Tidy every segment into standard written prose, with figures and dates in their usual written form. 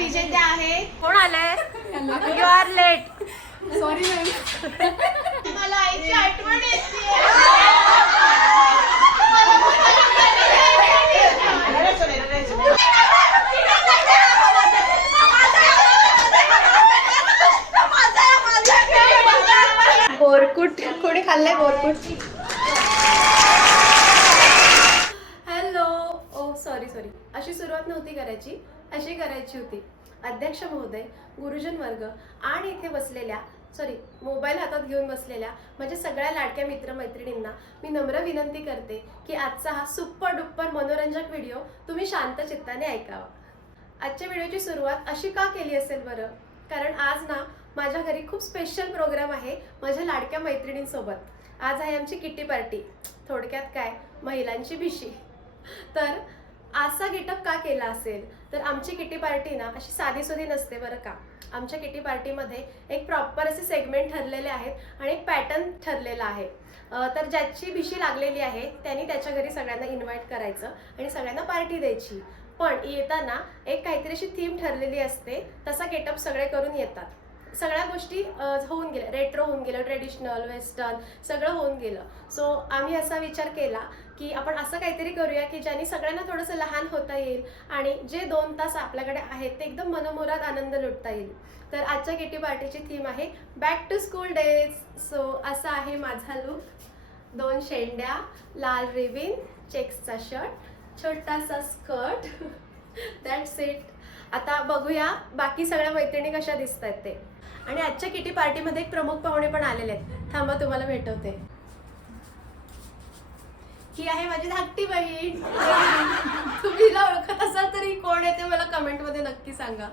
विजेते आहेत. कोण आलंय? You are late. Sorry ma'am. मला आईची आठवण येते. बोरकुट कोणी खाल्लंय बोरकुट? हॅलो. ओ सॉरी अशी सुरुवात नव्हती करायची, अशी करायची होती. अध्यक्ष महोदय, गुरुजन वर्ग आणि इथे बसलेल्या मोबाईल हातात घेऊन बसलेल्या म्हणजे सगळ्या लाडक्या मित्रमैत्रिणींना मी नम्र विनंती करते की आजचा हा सुपर डुप्पर मनोरंजक व्हिडिओ तुम्ही शांत चित्ताने ऐकावा. आजच्या व्हिडिओची सुरुवात अशी का केली असेल बरं? कारण आज ना माझ्या घरी खूप स्पेशल प्रोग्राम आहे माझ्या लाडक्या मैत्रिणींसोबत. आज आहे आमची किटी पार्टी, थोडक्यात काय महिलांची भिशी. तर असा गेटअप का केला असेल? तर आमची किटी पार्टी ना अशी साधीसुधी नसते बरं का. आमच्या किटी पार्टीमध्ये एक प्रॉपर असे सेगमेंट ठरलेले आहेत आणि एक पॅटर्न ठरलेला आहे. तर ज्याची भिशी लागलेली आहे त्यांनी त्याच्या घरी सगळ्यांना इन्व्हाइट करायचं आणि सगळ्यांना पार्टी द्यायची. पण येताना एक काहीतरी अशी थीम ठरलेली असते, तसा गेटअप सगळे करून येतात. सगळ्या गोष्टी होऊन गेल्या, रेट्रो होऊन गेलं, ट्रेडिशनल वेस्टर्न सगळं होऊन गेलं. सो आम्ही असा विचार केला की आपण असं काहीतरी करूया की ज्याने सगळ्यांना थोडंसं लहान होता येईल आणि जे 2 तास आपल्याकडे आहेत ते एकदम मनमुराद आनंद लुटता येईल. तर आजच्या किटी पार्टीची थीम आहे back to school days. So असा आहे माझा लुक. 2 शेंड्या, लाल रिबिन, चेक्सचा शर्ट, छोटासा स्कर्ट. That's it. आता बघूया बाकी सगळ्या मैत्रिणी कशा दिसत आहेत ते. आणि आजच्या किटी पार्टीमध्ये एक प्रमुख पाहुणे पण आलेले आहेत. थांबा तुम्हाला भेटवते. ही आहे माझी धाकटी बहीण. तुम्ही हिला ओळखत असाल तरी कोण आहे ते मला कमेंटमध्ये नक्की सांगा.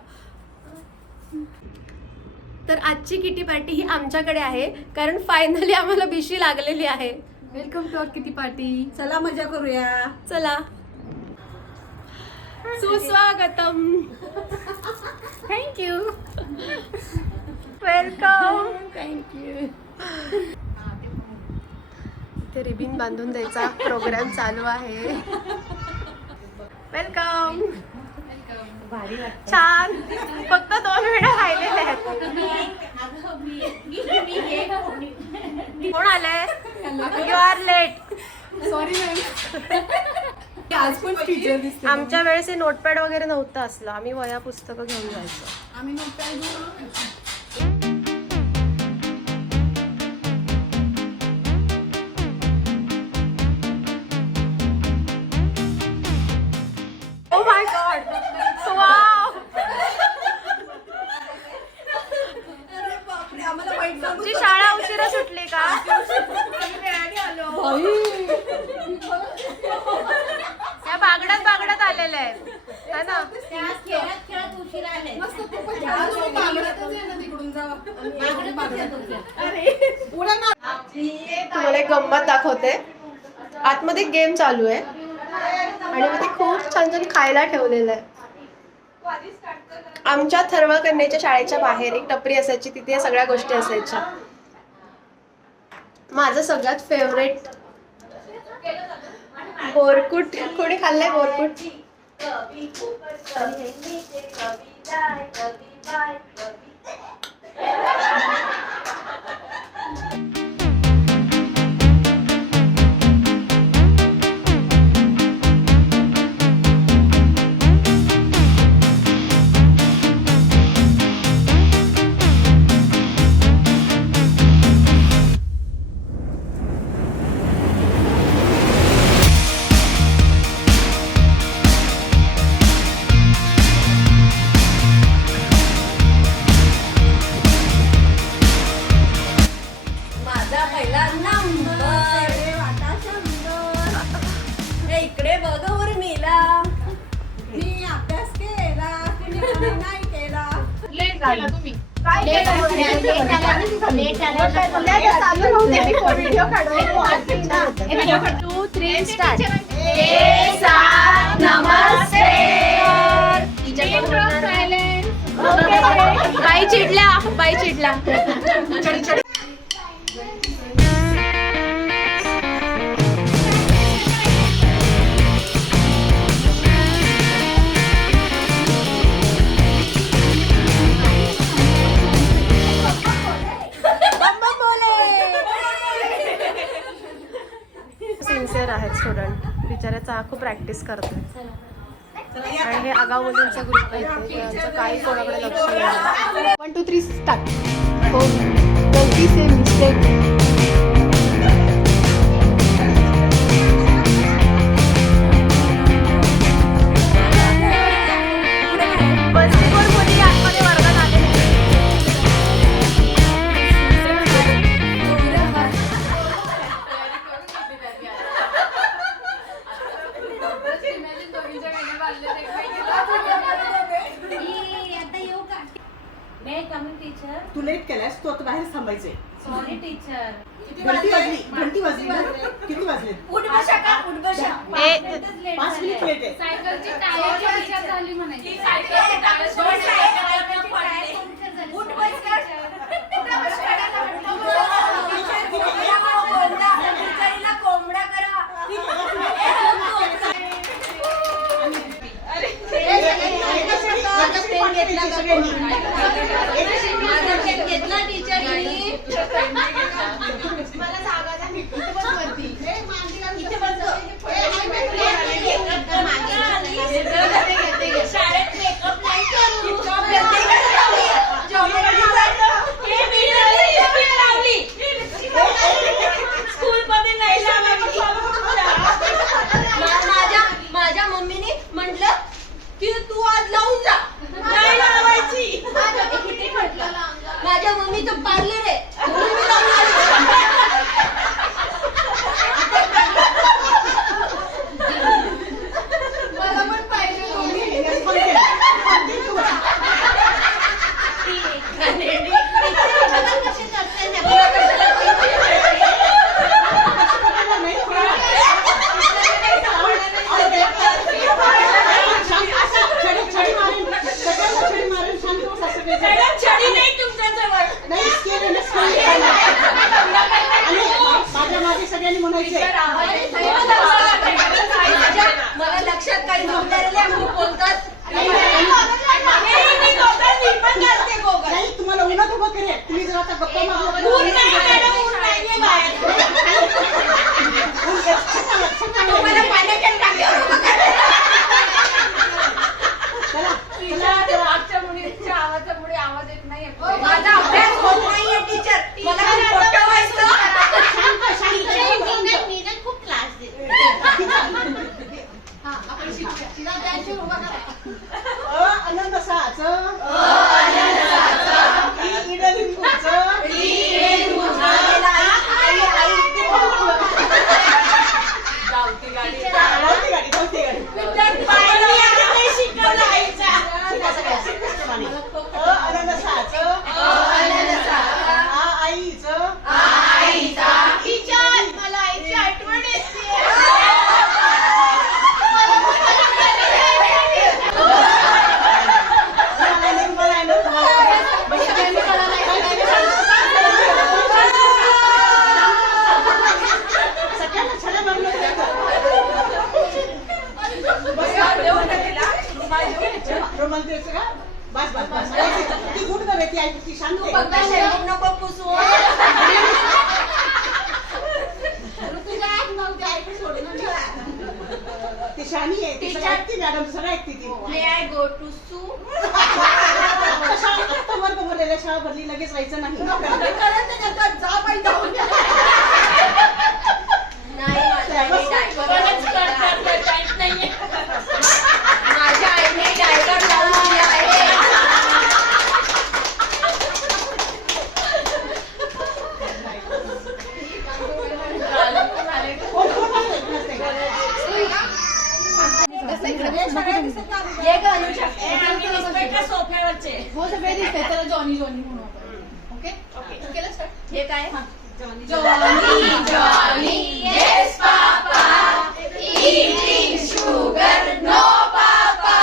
तर आजची किटी पार्टी ही आमच्याकडे आहे कारण फायनली आम्हाला भिशी लागलेली आहे. Welcome to our kitty party. चला मजा करूया. चला. सुस्वागतम. थँक्यू. वेलकम. थँक्यू. इथे रिबिन बांधून द्यायचा प्रोग्राम चालू आहे. वेलकम. छान. फक्त 2 वेळा राहिलेले आहेत. कोण आलंय? You are late. Sorry ma'am. आज पण टीचर दिसते. आमच्या वेळेस हे नोटपॅड वगैरे नव्हतं असलं. आम्ही वह्या पुस्तकं घेऊन जायचो. आम्ही notepad Oh my God! Wow! तुमची शाळा उशिरा सुटली का? या बागडत आलेल्या आहेत है ना? तुम्हाला एक गंमत दाखवते. आतमध्ये गेम चालू आहे आणि मग ते खूप छान छान खायला ठेवलेलं आहे. आमच्या थर्वा कन्याच्या शाळेच्या बाहेर एक टपरी असायची, तिथे सगळ्या गोष्टी असायच्या. माझं सगळ्यात फेवरेट बोरकुट. कोणी खाल्लंय बोरकुट? बाई चिडला. खूप प्रॅक्टिस करते आणि हे आगाऊ मुलींचा ग्रुप आहे त्यांचं काही कोणाकडे लक्ष नाही. 1 2 3 स्टार्ट. हो गलती से मिस्टेक. तू लेट केलास, तू आता बाहेर थांबायचे. Sorry teacher. घंटी वाजली ना? किती वाजले? 5 मिनिट लेट आहे. सायकलची टायर पंक्चर झाली म्हणायची. माझ्या मम्मीने म्हटलं की तू आज लावून जा. नाही लावायची. माझ्या मम्मीचं पार्लर आहे. मला पण पाहिजे छडी नाही तुमच्याजवळ. माझ्या मागे सगळ्यांनी म्हणायचे. मला लक्षात काही नव्हतं बोलतात. नाही, तुम्हाला उन्हात उभं करेल. तुम्ही जर आता गप्पा मारला पाण्याच्या टाकीवर उभं करा. मागच्या मुलीच्या आवाजामुळे आवाज येत नाही. माझा अभ्यास होत नाहीये टीचर. मला काही मोठं व्हायचं. खूप क्लास देते. आनंद साचं मला आईची आठवण येते. बस बस बस ती गुड करे ती आई ती शांत नको पुसू. ती शानी आहे. ती सगळं ऐकते मॅडम, सगळं ऐकते ती. May I go to zoo? आत्ता वर्ग भरलेल्या शाळा भरली, लगेच राहायचं नाही. जा बाई जाऊन. नाही माझ्या आईने डायपर लावून दिले आहे. ये ग अनुषा. सोफ्यावरचे हो सगळे दिसते. त्याला जॉनी जॉनी म्हणू आपण. ओके ओके केलं स्टार्ट. हे काय? Johnny Johnny yes papa eating sugar no papa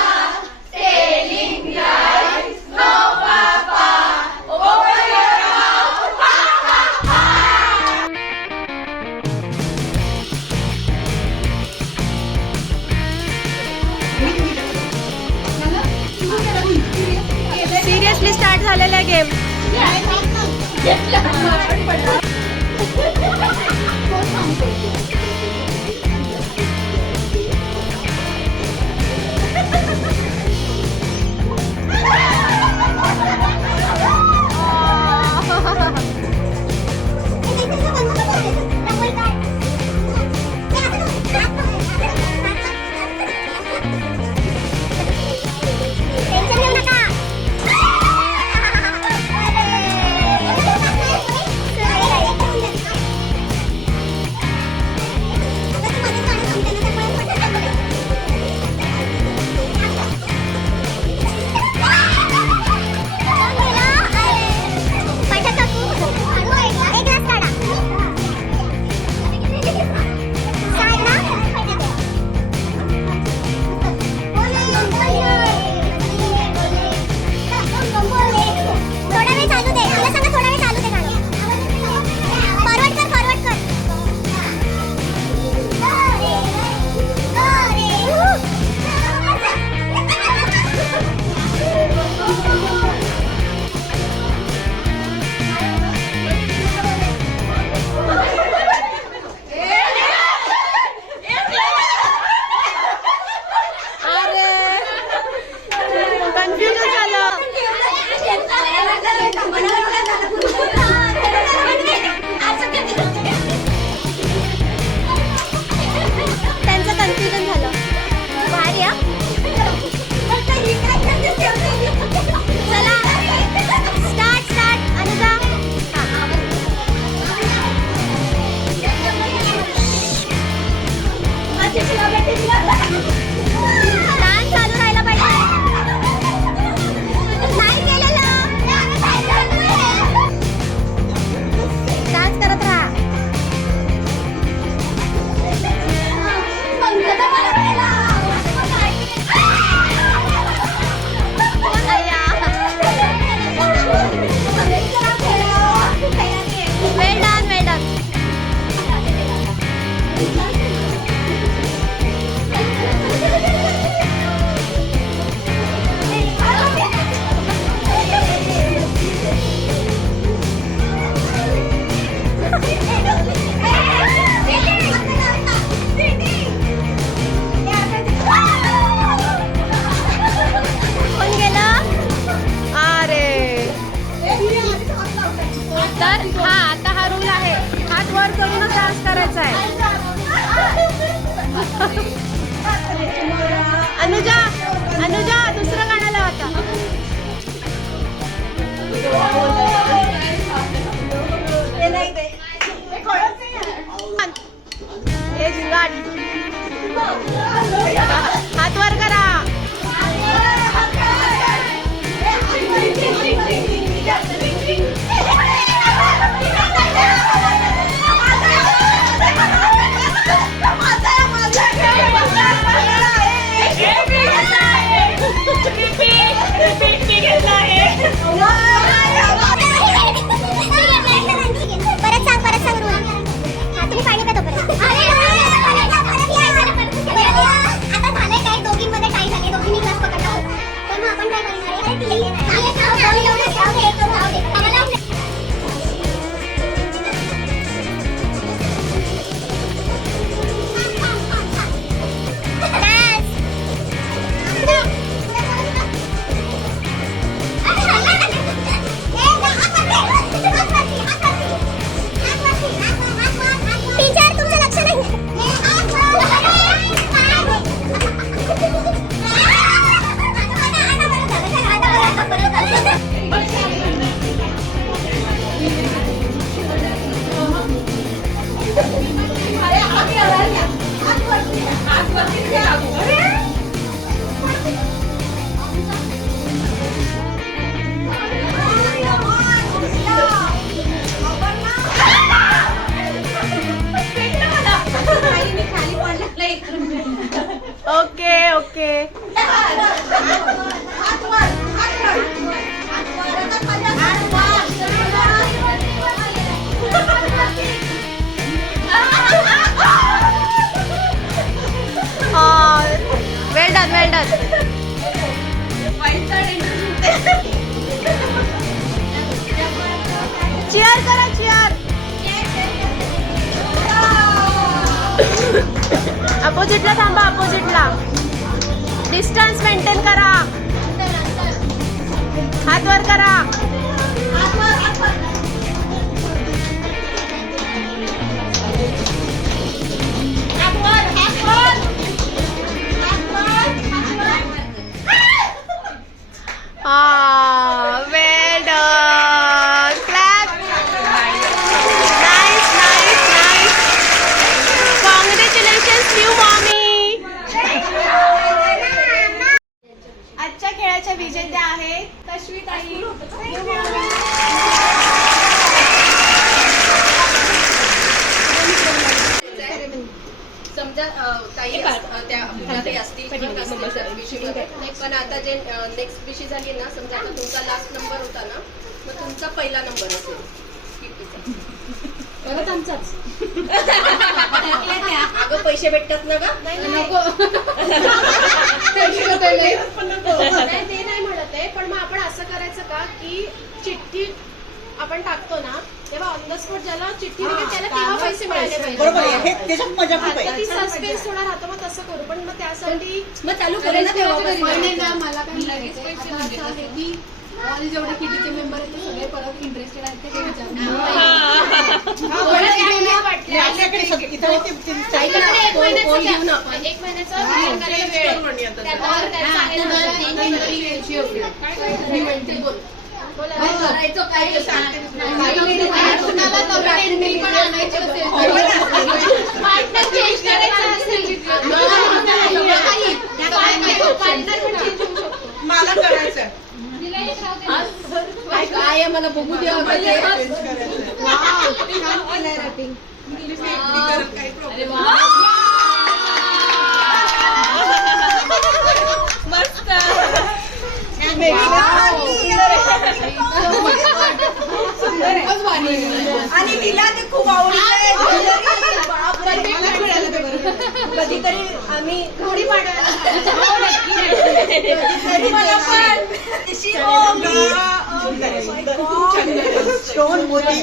telling lies no papa open your mouth papa. Seriously start झालेला game. Okay. Well done well done. Cheer करा चिअर. अपोजिटला थांबा अपोजिटला. डिस्टन्स मेंटेन करा. हात वर करा. Well done. Clap. Nice nice nice. Congratulations new mommy. आजच्या खेळाच्या विजेत्या आहेत तश्वीताई. समजा काही त्या असतील पण आता जे नेक्स्ट विषय झाली ना, समजा आता तुमचा लास्ट नंबर होता ना, मग तुमचा पहिला नंबर असेल परत आमचाच. अगं पैसे भेटतात ना का? नको. नाही ते नाही म्हणत आहे, पण मग आपण असं करायचं का की चिठ्ठी आपण टाकतो ना तेव्हा ऑन द स्पॉट ज्याला चिठ्ठी दिली त्याला तेव्हा पैसे मिळाले पाहिजे. बरोबर आहे, हे त्याच्यात मजा खूप आता आहे. ती सस्पेन्स थोडा राहतो, मग तसं करू. पण मग त्यासाठी मग चालू करेल ना तेव्हा मला काय म्हणायचं असं आहे की ऑल जेवढे किटीचे मेंबर आहेत ते सगळे परत इंटरेस्टेड आहेत ते एक महिन्याचा विचार करायला वेळ आहे. करायचं काय मला करायचं काय मला बघू द्या. मस्त. आणि तिला ते खूप आवडलं. कधीतरी आम्ही थोडी स्टोन मोती.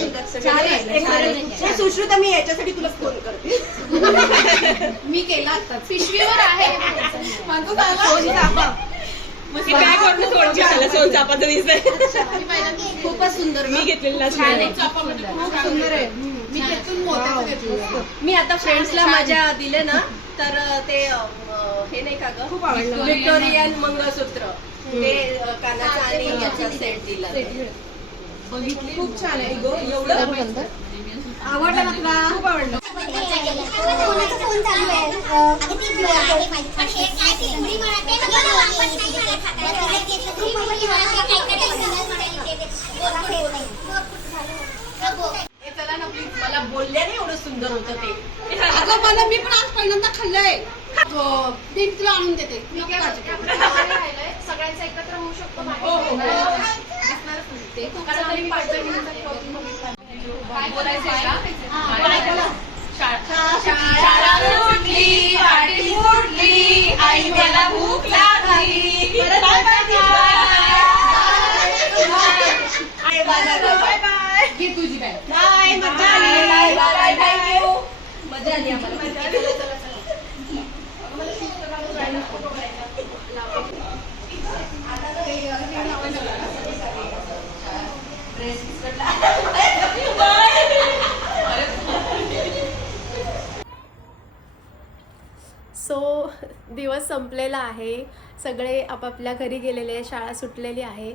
सुश्रुता मी याच्यासाठी तुला फोन करते. मी केला आता पिशवीवर आहे. खूपच सुंदर मी घेतलेला छान आहे. खूप सुंदर आहे. मी त्यातून मोत्याचं घेतलं. मी आता फ्रेंड्सला माझ्या दिले ना, तर ते हे नाही का ग व्हिक्टोरियन मंगळसूत्र ते कानाचा आणि याचा सेट दिला. बघितली खूप छान आहे. आवडलं ना तुला? खूप आवडलं. मला बोलल्याने एवढं सुंदर होतं ते. अगं मला मी पण आज पहिल्यांदा खाल्लंय. दिन तुला आणून देते. मी काय म्हणते, राहिलंय, सगळ्यांचा एकत्र होऊ शकतो ते कुठे शाळा सुटली, पाटी फुटली, आई मला भूक लागली. घे तुझी बॅग. बाय. मजा आली. बाय. थँक्यू. मजा आली आम्हाला. सो दिवस संपलेला आहे. सगळे आपापल्या घरी गेलेले, शाळा सुटलेली आहे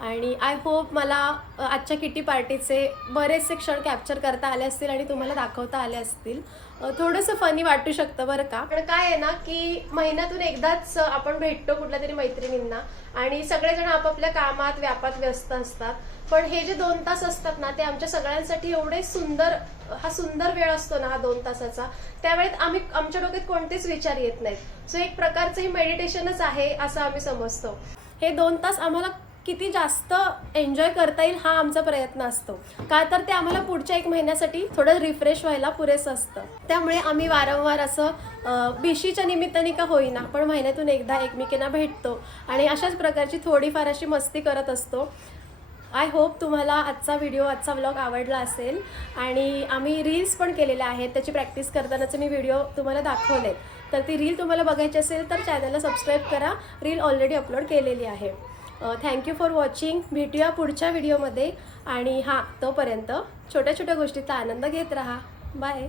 आणि आय होप मला आजच्या किटी पार्टीचे बरेचसे क्षण कॅप्चर करता आले असतील आणि तुम्हाला दाखवता आले असतील. थोडंसं फनी वाटू शकतं बरं का. पण काय आहे ना की महिन्यातून एकदाच आपण भेटतो कुठल्या तरी मैत्रिणींना आणि सगळेजण आपापल्या कामात व्यापात व्यस्त असतात. पण हे जे 2 तास असतात ना ते आमच्या सगळ्यांसाठी एवढे सुंदर वेळ असतो ना हा 2 तासाचा. त्यावेळेत आमच्या डोक्यात कोणतेच विचार येत नाहीत. सो एक प्रकारचं हे मेडिटेशनच आहे असं आम्ही समजतो. हे 2 तास आम्हाला किती जास्त एन्जॉय करता येईल हा आमचा प्रयत्न असतो. का तर ते आम्हाला पुढच्या 1 महिन्यासाठी थोडं रिफ्रेश व्हायला पुरेसं असतं. त्यामुळे आम्ही वारंवार असं बिशीच्या निमित्ताने का होईना पण महिन्यातून एकदा एकमेकींना भेटतो आणि अशाच प्रकारची थोडीफार अशी मस्ती करत असतो. आय होप तुम्हाला आजचा व्लॉग आवडला असेल. आणि आम्ही रील्स पण केलेल्या आहेत, त्याची प्रॅक्टिस करतानाचे मी व्हिडिओ तुम्हाला दाखवले. तर ती रील तुम्हाला बघायची असेल तर चॅनलला सबस्क्राईब करा. रील ऑलरेडी अपलोड केलेली आहे. Thank you for watching. भेटूया पुढच्या व्हिडिओमध्ये आणि तोपर्यंत छोट्या छोट्या गोष्टीचा आनंद घेत राहा. बाय.